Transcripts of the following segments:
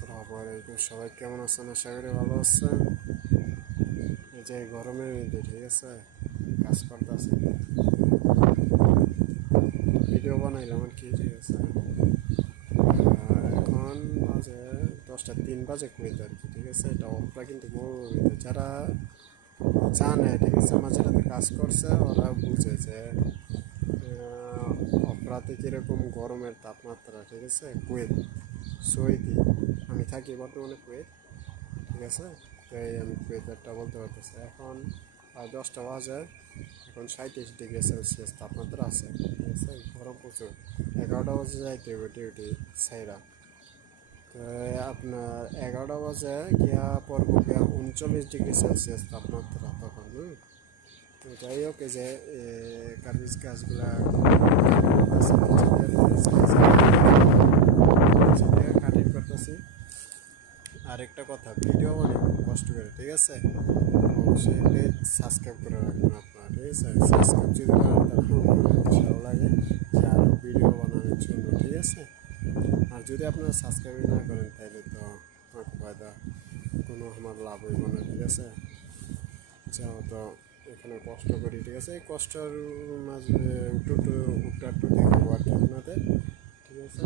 আসসালামু আলাইকুম, সবাই কেমন আছেন? আশা করি ভালো আছেন। এই যে গরমের মধ্যে ঠিক আছে কাজ করতেছি, ভিডিও বানাইলাম আর কি। ঠিক আছে, এখন বাজে 10টা 3 বাজে কুয়েত আর কি। ঠিক আছে, এটা অফরা কিন্তু মরুভূমিতে যারা জানে ঠিক আছে মাঝে রাতে কাজ করছে ওরা বুঝে যে অফরাতে কীরকম গরমের তাপমাত্রা। ঠিক আছে, কুয়েত সৌদি, আমি থাকি বর্তমানে কুয়েত। ঠিক আছে, তো এই আমি ওয়েদারটা বলতে পারতেছি। এখন 10টা বাজে, এখন 37°C তাপমাত্রা আছে। ঠিক আছে, গরম প্রচুর। 11টা বাজে যাইতে হবে ডিউটি সাইরা। তো আপনার 11টা বাজে গিয়া পড়বো গিয়া 39°C তাপমাত্রা তখন। তো যাই হোক, এই যে কার্বিজ গাছগুলা কাটিং করতেছি। আরেকটা কথা, ভিডিও অনেক কষ্ট করে। ঠিক আছে, অবশ্যই প্লিজ সাবস্ক্রাইব করে রাখবেন আপনারা। ঠিক আছে, সাবস্ক্রাইব যদি করেন তাহলে ভালো লাগে যে আরও ভিডিও বানানোর জন্য। ঠিক আছে, আর যদি আপনারা সাবস্ক্রাইব না করেন তাহলে তো আমার ফায়দা, কোনো আমার লাভ হইব না। ঠিক আছে, যেহেতু এখানে কষ্ট করি। ঠিক আছে, এই কষ্টের মাঝে একটু দেখাবো আর কি আপনাদের। ঠিক আছে,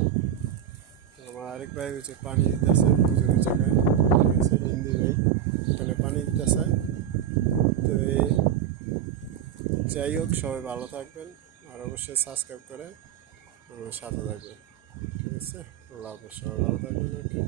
আমার আরেক ভাই হচ্ছে পানি দিতেছে দুজনের জায়গায়। ঠিক আছে, হিন্দি ভাই এখানে পানি দিতেছে। তো যাই হোক, সবাই ভালো থাকবেন আর অবশ্যই সাবস্ক্রাইব করে আমার সাথে থাকবেন। ঠিক আছে, আল্লাহ হাফেজ, সবাই ভালো থাকবেন। ওকে।